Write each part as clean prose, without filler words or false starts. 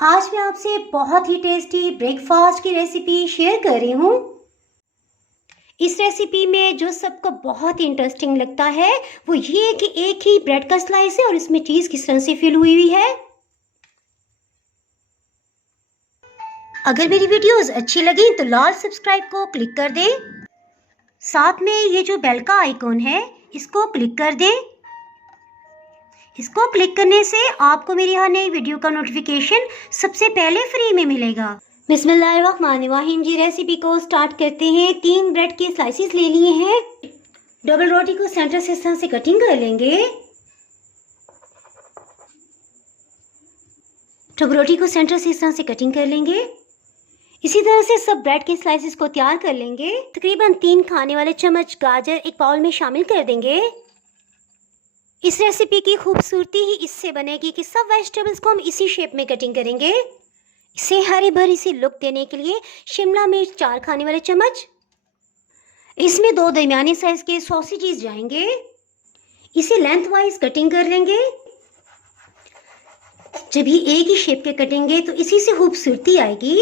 आज मैं आपसे बहुत ही टेस्टी ब्रेकफास्ट की रेसिपी शेयर कर रही हूँ। इस रेसिपी में जो सबको बहुत ही इंटरेस्टिंग लगता है वो ये कि एक ही ब्रेड का स्लाइस है और इसमें चीज़ किस तरह से फिल हुई है। अगर मेरी वीडियोस अच्छी लगी तो लाल सब्सक्राइब को क्लिक कर दें। साथ में ये जो बेल का आइकॉन है इसको क्लिक कर दें। इसको क्लिक करने से आपको मेरी हर नई वीडियो का नोटिफिकेशन सबसे पहले फ्री में मिलेगा। बिस्मिल्लाहिर्रहमानिर्रहीम जी, रेसिपी को स्टार्ट करते हैं। 3 ब्रेड के स्लाइसेस ले लिए हैं। डबल रोटी को सेंटर से इस तरह से कटिंग कर लेंगे। डबल रोटी को सेंटर से इस तरह से कटिंग कर लेंगे। इसी तरह से सब ब्रेड के स्लाइसेस को तैयार कर लेंगे। तकरीबन 3 खाने वाले चम्मच गाजर एक बाउल में शामिल कर देंगे। इस रेसिपी की खूबसूरती ही इससे बनेगी कि सब वेजिटेबल्स को हम इसी शेप में कटिंग करेंगे। इसे हरी भरी सी लुक देने के लिए शिमला मिर्च 4 खाने वाले चम्मच, इसमें 2 दरमियानी साइज के सॉसेजेस जाएंगे। इसे लेंथ वाइज कटिंग कर लेंगे। जब ये एक ही शेप के कटेंगे तो इसी से खूबसूरती आएगी।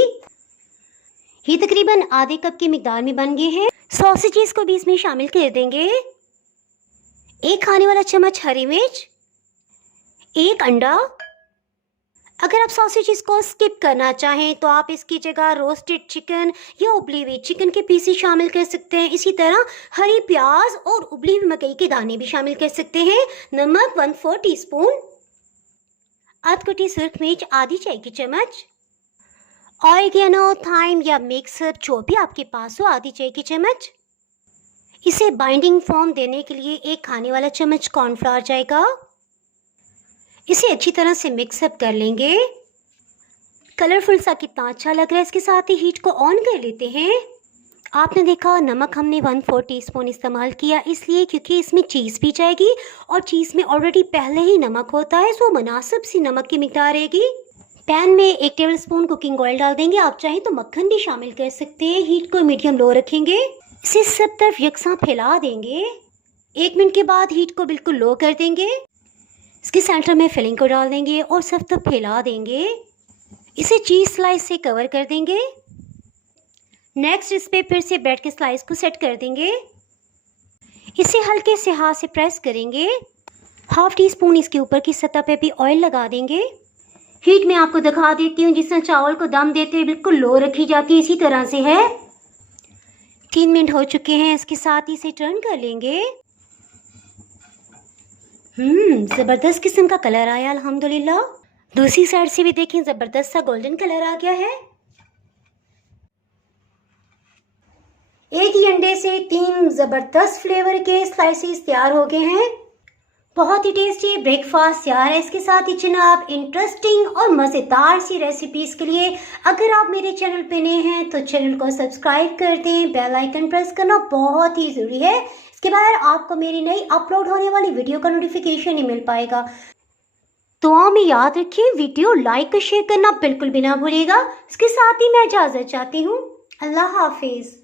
ये तकरीबन आधे कप की मिकदार में बन गए हैं। सॉसेजेस को भी इसमें शामिल कर देंगे। 1 खाने वाला चम्मच हरी मिर्च, 1 अंडा। अगर आप सॉसेजेस को स्किप करना चाहें तो आप इसकी जगह रोस्टेड चिकन या उबली हुई चिकन के पीसेस शामिल कर सकते हैं। इसी तरह हरी प्याज और उबली हुई मकई के दाने भी शामिल कर सकते हैं। नमक 1/4 टीस्पून, आध कटी सुर्ख मिर्च आधी चाय की चम्मच, ऑरिगेनो, थाइम या मिक्स हर्ब जो भी आपके पास हो आधी चाय की चम्मच। इसे बाइंडिंग फॉर्म देने के लिए 1 खाने वाला चम्मच कॉर्नफ्लावर जाएगा। इसे अच्छी तरह से मिक्सअप कर लेंगे। कलरफुल सा कितना अच्छा लग रहा है। इसके साथ ही हीट को ऑन कर लेते हैं। आपने देखा नमक हमने 1/4 टीस्पून इस्तेमाल किया, इसलिए क्योंकि इसमें चीज़ भी जाएगी और चीज़ में ऑलरेडी पहले ही नमक होता है, सो मुनासिब सी नमक की मिकदार रहेगी। पैन में 1 टेबलस्पून कुकिंग ऑयल डाल देंगे। आप चाहें तो मक्खन भी शामिल कर सकते हैं। हीट को मीडियम लो रखेंगे। इसे सब तरफ यकसा फैला देंगे। 1 मिनट के बाद हीट को बिल्कुल लो कर देंगे। इसके सेंटर में फिलिंग को डाल देंगे और सब तरफ फैला देंगे। इसे चीज़ स्लाइस से कवर कर देंगे। नेक्स्ट इस पे फिर से ब्रेड के स्लाइस को सेट कर देंगे। इसे हल्के से हाथ से प्रेस करेंगे। 1/2 टीस्पून इसके ऊपर की सतह पे भी ऑयल लगा देंगे। हीट में आपको दिखा देती हूँ, जिस तरह चावल को दम देते हैं बिल्कुल लो रखी जाती, इसी तरह से है। 3 मिनट हो चुके हैं। इसके साथ ही इसे टर्न कर लेंगे। ज़बरदस्त किस्म का कलर आया अल्हम्दुलिल्लाह। दूसरी साइड से भी देखें, ज़बरदस्त सा गोल्डन कलर आ गया है। एक ही अंडे से 3 ज़बरदस्त फ्लेवर के स्लाइसेस तैयार हो गए हैं। बहुत ही टेस्टी ब्रेकफास्ट तैयार है। इसके साथ ही जनाब इंटरेस्टिंग और मज़ेदार सी रेसिपीज़ के लिए अगर आप मेरे चैनल पे नए हैं तो चैनल को सब्सक्राइब कर दें। बेल आइकन प्रेस करना बहुत ही ज़रूरी है। इसके बगैर आपको मेरी नई अपलोड होने वाली वीडियो का नोटिफिकेशन नहीं मिल पाएगा। दुआ में याद रखिए, वीडियो लाइक और शेयर करना बिल्कुल भी ना भूलिएगा। इसके साथ ही मैं इजाज़त चाहती हूँ। अल्लाह हाफिज़।